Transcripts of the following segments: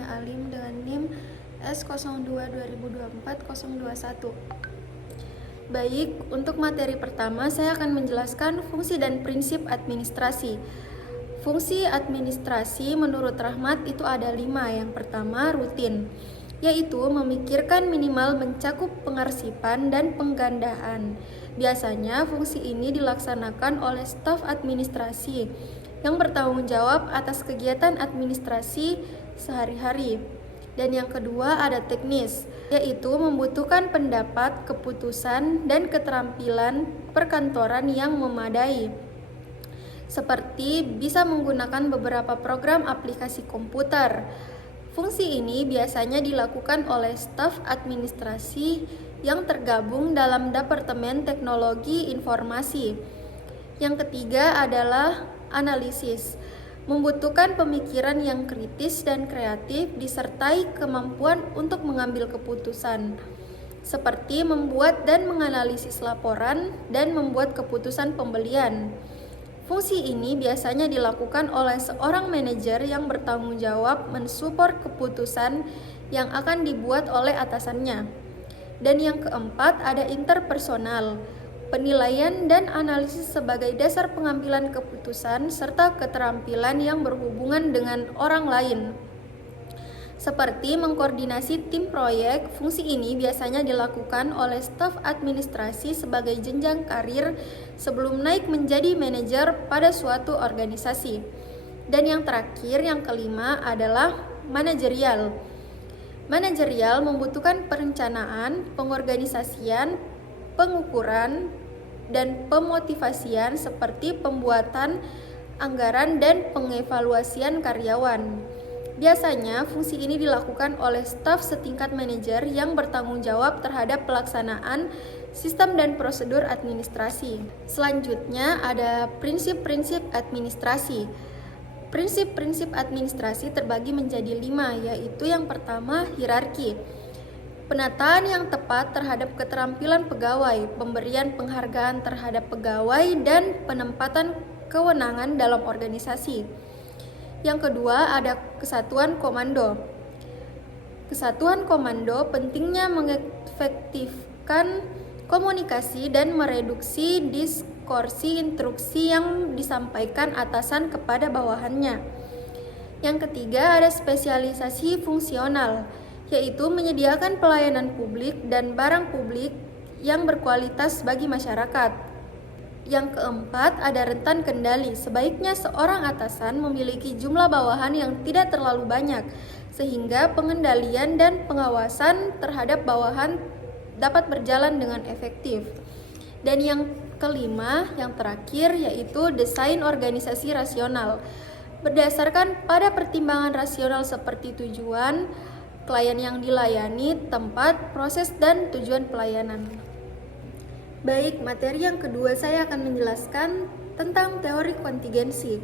Sania Alim dengan NIM S02-2024-021. Baik, untuk materi pertama saya akan menjelaskan fungsi dan prinsip administrasi. Fungsi administrasi menurut Rahmat itu ada 5. Yang pertama, rutin, yaitu memikirkan minimal mencakup pengarsipan dan penggandaan. Biasanya fungsi ini dilaksanakan oleh staf administrasi yang bertanggung jawab atas kegiatan administrasi sehari-hari. Dan yang kedua ada teknis, yaitu membutuhkan pendapat, keputusan, dan keterampilan perkantoran yang memadai, seperti bisa menggunakan beberapa program aplikasi komputer. Fungsi ini biasanya dilakukan oleh staf administrasi yang tergabung dalam Departemen Teknologi Informasi. Yang ketiga adalah analisis, membutuhkan pemikiran yang kritis dan kreatif disertai kemampuan untuk mengambil keputusan, seperti membuat dan menganalisis laporan dan membuat keputusan pembelian. Fungsi ini biasanya dilakukan oleh seorang manajer yang bertanggung jawab mensupport keputusan yang akan dibuat oleh atasannya. Dan yang keempat ada interpersonal, penilaian dan analisis sebagai dasar pengambilan keputusan serta keterampilan yang berhubungan dengan orang lain, seperti mengkoordinasi tim proyek. Fungsi ini biasanya dilakukan oleh staf administrasi sebagai jenjang karir sebelum naik menjadi manajer pada suatu organisasi. Dan yang terakhir, yang kelima adalah manajerial. Manajerial membutuhkan perencanaan, pengorganisasian, pengukuran, dan pemotivasian seperti pembuatan anggaran dan pengevaluasian karyawan. Biasanya fungsi ini dilakukan oleh staf setingkat manajer yang bertanggung jawab terhadap pelaksanaan sistem dan prosedur administrasi. Selanjutnya ada prinsip-prinsip administrasi. Prinsip-prinsip administrasi terbagi menjadi 5, yaitu yang pertama hierarki, penataan yang tepat terhadap keterampilan pegawai, pemberian penghargaan terhadap pegawai, dan penempatan kewenangan dalam organisasi. Yang kedua ada kesatuan komando. Kesatuan komando pentingnya mengefektifkan komunikasi dan mereduksi distorsi instruksi yang disampaikan atasan kepada bawahannya. Yang ketiga ada spesialisasi fungsional, yaitu menyediakan pelayanan publik dan barang publik yang berkualitas bagi masyarakat. Yang keempat ada rentan kendali, sebaiknya seorang atasan memiliki jumlah bawahan yang tidak terlalu banyak, sehingga pengendalian dan pengawasan terhadap bawahan dapat berjalan dengan efektif. Dan yang kelima, yang terakhir, yaitu desain organisasi rasional, berdasarkan pada pertimbangan rasional seperti tujuan, klien yang dilayani, tempat, proses, dan tujuan pelayanan. Baik, materi yang kedua saya akan menjelaskan tentang teori kontingensi.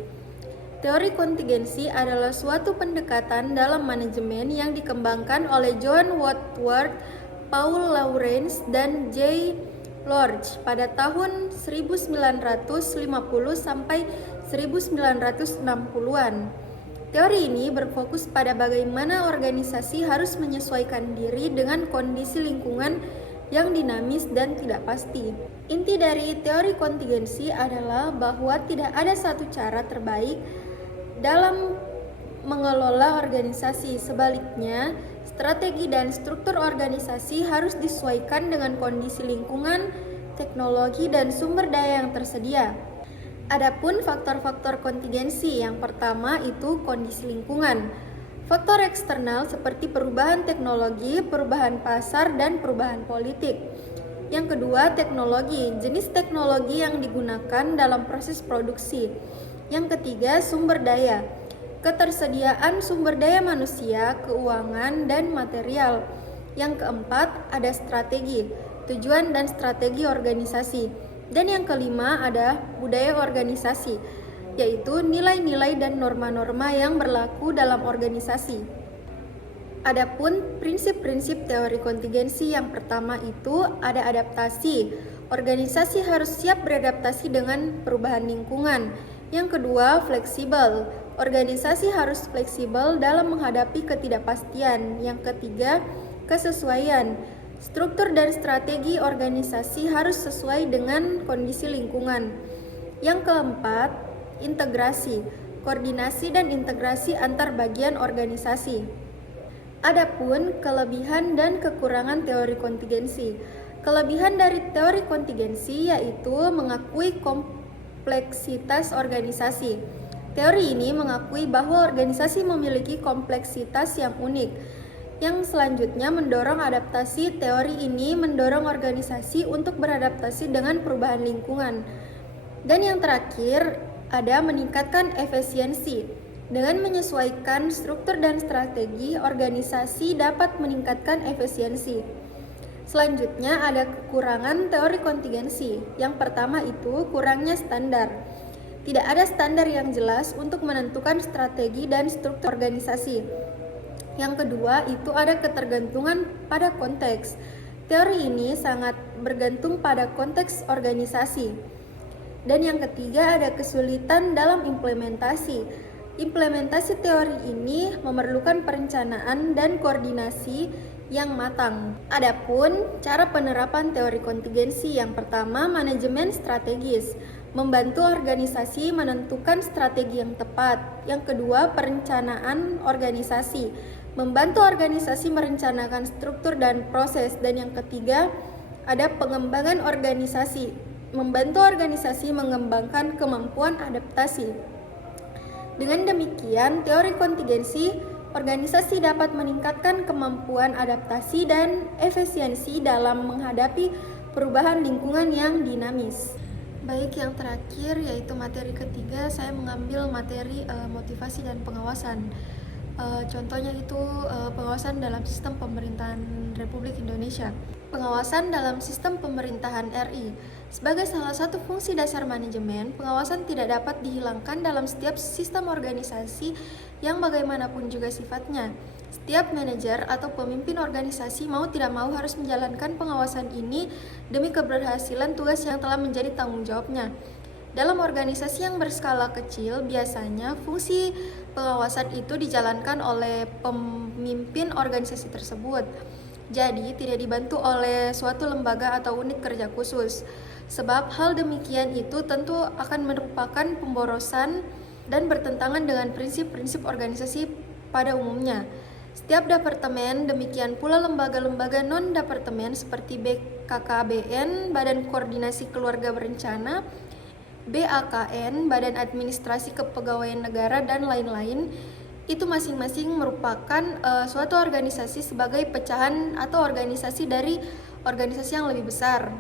Teori kontingensi adalah suatu pendekatan dalam manajemen yang dikembangkan oleh John Wadsworth, Paul Lawrence, dan J. Lorge pada tahun 1950 sampai 1960-an. Teori ini berfokus pada bagaimana organisasi harus menyesuaikan diri dengan kondisi lingkungan yang dinamis dan tidak pasti. Inti dari teori kontingensi adalah bahwa tidak ada satu cara terbaik dalam mengelola organisasi. Sebaliknya, strategi dan struktur organisasi harus disesuaikan dengan kondisi lingkungan, teknologi, dan sumber daya yang tersedia. Adapun faktor-faktor kontingensi, yang pertama itu kondisi lingkungan. Faktor eksternal seperti perubahan teknologi, perubahan pasar, dan perubahan politik. Yang kedua, teknologi, jenis teknologi yang digunakan dalam proses produksi. Yang ketiga, sumber daya, ketersediaan sumber daya manusia, keuangan, dan material. Yang keempat, ada strategi, tujuan dan strategi organisasi. Dan yang kelima, ada budaya organisasi, yaitu nilai-nilai dan norma-norma yang berlaku dalam organisasi. Adapun prinsip-prinsip teori kontingensi, yang pertama itu ada adaptasi. Organisasi harus siap beradaptasi dengan perubahan lingkungan. Yang kedua, fleksibel. Organisasi harus fleksibel dalam menghadapi ketidakpastian. Yang ketiga, kesesuaian. Struktur dan strategi organisasi harus sesuai dengan kondisi lingkungan. Yang keempat, integrasi. Koordinasi dan integrasi antar bagian organisasi. Adapun kelebihan dan kekurangan teori kontingensi. Kelebihan dari teori kontingensi yaitu mengakui kompleksitas organisasi. Teori ini mengakui bahwa organisasi memiliki kompleksitas yang unik. Yang selanjutnya mendorong adaptasi. Teori ini mendorong organisasi untuk beradaptasi dengan perubahan lingkungan. Dan yang terakhir ada meningkatkan efisiensi. Dengan menyesuaikan struktur dan strategi, organisasi dapat meningkatkan efisiensi. Selanjutnya ada kekurangan teori kontingensi. Yang pertama itu kurangnya standar. Tidak ada standar yang jelas untuk menentukan strategi dan struktur organisasi. Yang kedua itu ada ketergantungan pada konteks. Teori ini sangat bergantung pada konteks organisasi. Dan yang ketiga ada kesulitan dalam implementasi. Implementasi teori ini memerlukan perencanaan dan koordinasi yang matang. Adapun cara penerapan teori kontingensi, yang pertama manajemen strategis, membantu organisasi menentukan strategi yang tepat. Yang kedua perencanaan organisasi, membantu organisasi merencanakan struktur dan proses. Dan yang ketiga ada pengembangan organisasi, membantu organisasi mengembangkan kemampuan adaptasi. Dengan demikian, teori kontingensi organisasi dapat meningkatkan kemampuan adaptasi dan efisiensi dalam menghadapi perubahan lingkungan yang dinamis. Baik, yang terakhir yaitu materi ketiga, saya mengambil materi motivasi dan pengawasan. Contohnya itu pengawasan dalam sistem pemerintahan Republik Indonesia. Pengawasan dalam sistem pemerintahan RI. Sebagai salah satu fungsi dasar manajemen, pengawasan tidak dapat dihilangkan dalam setiap sistem organisasi yang bagaimanapun juga sifatnya. Setiap manajer atau pemimpin organisasi mau tidak mau harus menjalankan pengawasan ini demi keberhasilan tugas yang telah menjadi tanggung jawabnya. Dalam organisasi yang berskala kecil, biasanya fungsi pengawasan itu dijalankan oleh pemimpin organisasi tersebut. Jadi, tidak dibantu oleh suatu lembaga atau unit kerja khusus. Sebab hal demikian itu tentu akan merupakan pemborosan dan bertentangan dengan prinsip-prinsip organisasi pada umumnya. Setiap departemen, demikian pula lembaga-lembaga non-departemen seperti BKKBN, Badan Koordinasi Keluarga Berencana, BAKN, Badan Administrasi Kepegawaian Negara, dan lain-lain, itu masing-masing merupakan suatu organisasi sebagai pecahan atau organisasi dari organisasi yang lebih besar,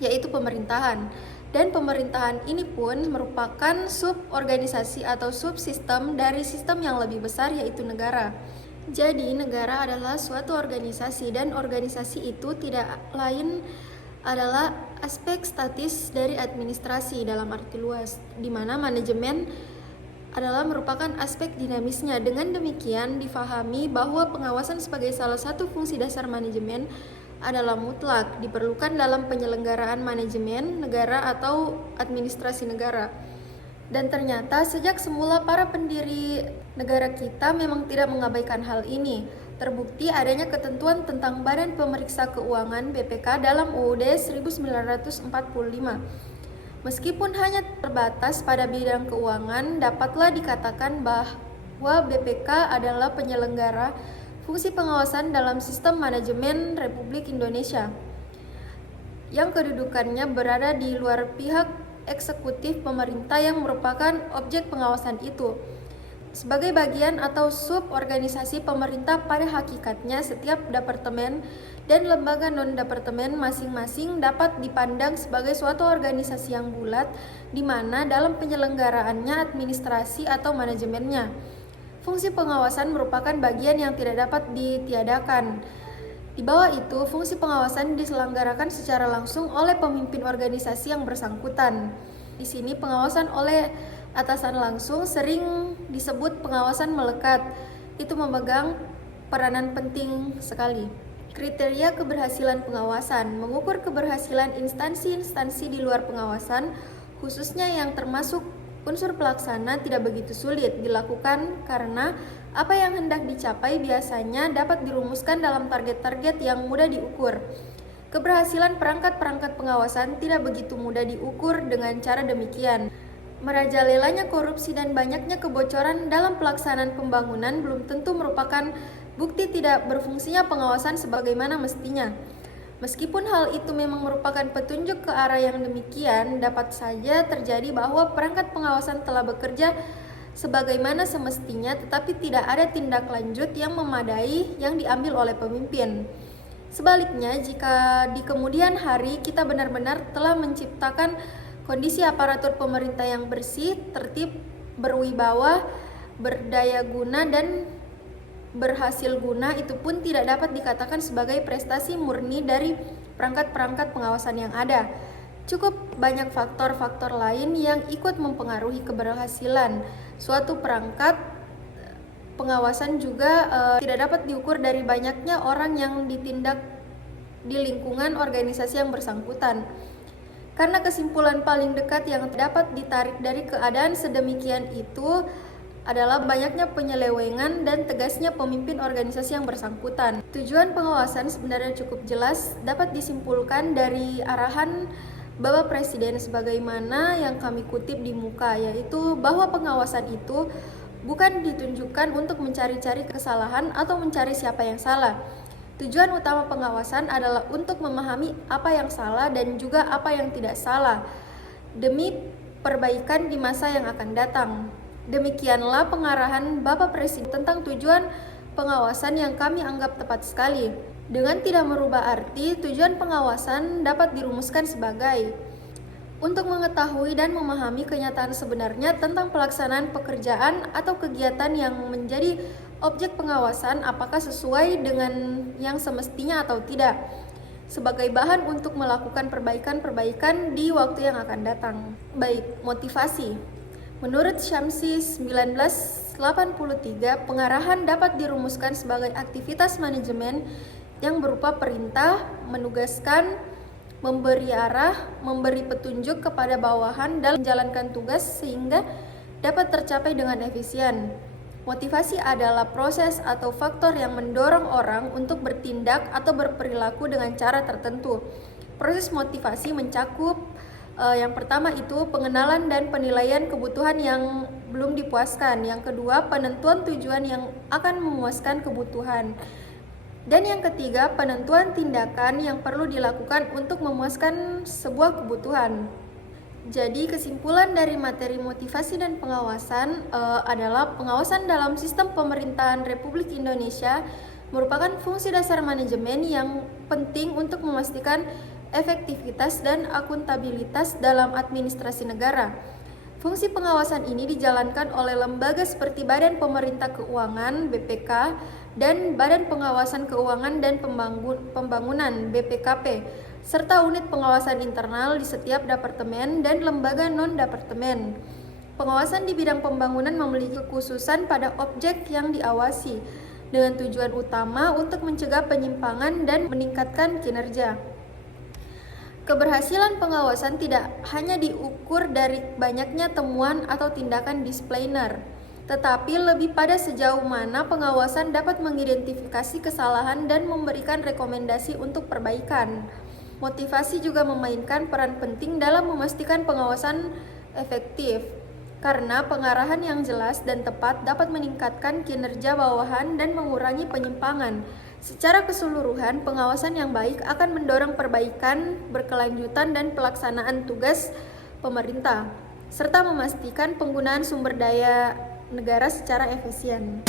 yaitu pemerintahan. Dan pemerintahan ini pun merupakan suborganisasi atau subsistem dari sistem yang lebih besar, yaitu negara. Jadi, negara adalah suatu organisasi, dan organisasi itu tidak lain adalah aspek statis dari administrasi dalam arti luas, di mana manajemen adalah merupakan aspek dinamisnya. Dengan demikian, difahami bahwa pengawasan sebagai salah satu fungsi dasar manajemen adalah mutlak, diperlukan dalam penyelenggaraan manajemen negara atau administrasi negara. Dan ternyata sejak semula para pendiri negara kita memang tidak mengabaikan hal ini. Terbukti adanya ketentuan tentang Badan Pemeriksa Keuangan (BPK) dalam UUD 1945. Meskipun hanya terbatas pada bidang keuangan, dapatlah dikatakan bahwa BPK adalah penyelenggara fungsi pengawasan dalam sistem manajemen Republik Indonesia, yang kedudukannya berada di luar pihak eksekutif pemerintah yang merupakan objek pengawasan itu. Sebagai bagian atau suborganisasi pemerintah, pada hakikatnya setiap departemen dan lembaga non-departemen masing-masing dapat dipandang sebagai suatu organisasi yang bulat, di mana dalam penyelenggaraannya administrasi atau manajemennya. Fungsi pengawasan merupakan bagian yang tidak dapat ditiadakan. Di bawah itu, fungsi pengawasan diselenggarakan secara langsung oleh pemimpin organisasi yang bersangkutan. Di sini pengawasan oleh atasan langsung sering disebut pengawasan melekat. Itu memegang peranan penting sekali. Kriteria keberhasilan pengawasan mengukur keberhasilan instansi-instansi di luar pengawasan, khususnya yang termasuk unsur pelaksana tidak begitu sulit dilakukan karena apa yang hendak dicapai biasanya dapat dirumuskan dalam target-target yang mudah diukur. Keberhasilan perangkat-perangkat pengawasan tidak begitu mudah diukur dengan cara demikian. Merajalelanya korupsi dan banyaknya kebocoran dalam pelaksanaan pembangunan belum tentu merupakan bukti tidak berfungsinya pengawasan sebagaimana mestinya. Meskipun hal itu memang merupakan petunjuk ke arah yang demikian, dapat saja terjadi bahwa perangkat pengawasan telah bekerja sebagaimana semestinya, tetapi tidak ada tindak lanjut yang memadai yang diambil oleh pemimpin. Sebaliknya, jika di kemudian hari kita benar-benar telah menciptakan kondisi aparatur pemerintah yang bersih, tertib, berwibawa, berdaya guna, dan berhasil guna, itu pun tidak dapat dikatakan sebagai prestasi murni dari perangkat-perangkat pengawasan yang ada. Cukup banyak faktor-faktor lain yang ikut mempengaruhi keberhasilan suatu perangkat pengawasan juga tidak dapat diukur dari banyaknya orang yang ditindak di lingkungan organisasi yang bersangkutan. Karena kesimpulan paling dekat yang dapat ditarik dari keadaan sedemikian itu adalah banyaknya penyelewengan dan tegasnya pemimpin organisasi yang bersangkutan. Tujuan pengawasan sebenarnya cukup jelas dapat disimpulkan dari arahan Bapak Presiden sebagaimana yang kami kutip di muka, yaitu bahwa pengawasan itu bukan ditunjukkan untuk mencari-cari kesalahan atau mencari siapa yang salah. Tujuan utama pengawasan adalah untuk memahami apa yang salah dan juga apa yang tidak salah demi perbaikan di masa yang akan datang. Demikianlah pengarahan Bapak Presiden tentang tujuan pengawasan yang kami anggap tepat sekali. Dengan tidak merubah arti, tujuan pengawasan dapat dirumuskan sebagai untuk mengetahui dan memahami kenyataan sebenarnya tentang pelaksanaan pekerjaan atau kegiatan yang menjadi objek pengawasan apakah sesuai dengan yang semestinya atau tidak, sebagai bahan untuk melakukan perbaikan-perbaikan di waktu yang akan datang. Baik, motivasi. Menurut Syamsi 1983, pengarahan dapat dirumuskan sebagai aktivitas manajemen yang berupa perintah, menugaskan, memberi arah, memberi petunjuk kepada bawahan dalam menjalankan tugas sehingga dapat tercapai dengan efisien. Motivasi adalah proses atau faktor yang mendorong orang untuk bertindak atau berperilaku dengan cara tertentu. Proses motivasi mencakup yang pertama itu pengenalan dan penilaian kebutuhan yang belum dipuaskan. Yang kedua, penentuan tujuan yang akan memuaskan kebutuhan. Dan yang ketiga, penentuan tindakan yang perlu dilakukan untuk memuaskan sebuah kebutuhan. Jadi kesimpulan dari materi motivasi dan pengawasan adalah pengawasan dalam sistem pemerintahan Republik Indonesia merupakan fungsi dasar manajemen yang penting untuk memastikan efektivitas dan akuntabilitas dalam administrasi negara. Fungsi pengawasan ini dijalankan oleh lembaga seperti Badan Pemerintah Keuangan (BPK) dan Badan Pengawasan Keuangan dan Pembangunan (BPKP), serta unit pengawasan internal di setiap departemen dan lembaga non-departemen. Pengawasan di bidang pembangunan memiliki kekhususan pada objek yang diawasi, dengan tujuan utama untuk mencegah penyimpangan dan meningkatkan kinerja. Keberhasilan pengawasan tidak hanya diukur dari banyaknya temuan atau tindakan discipliner, tetapi lebih pada sejauh mana pengawasan dapat mengidentifikasi kesalahan dan memberikan rekomendasi untuk perbaikan. Motivasi juga memainkan peran penting dalam memastikan pengawasan efektif, karena pengarahan yang jelas dan tepat dapat meningkatkan kinerja bawahan dan mengurangi penyimpangan. Secara keseluruhan, pengawasan yang baik akan mendorong perbaikan, berkelanjutan, dan pelaksanaan tugas pemerintah, serta memastikan penggunaan sumber daya negara secara efisien.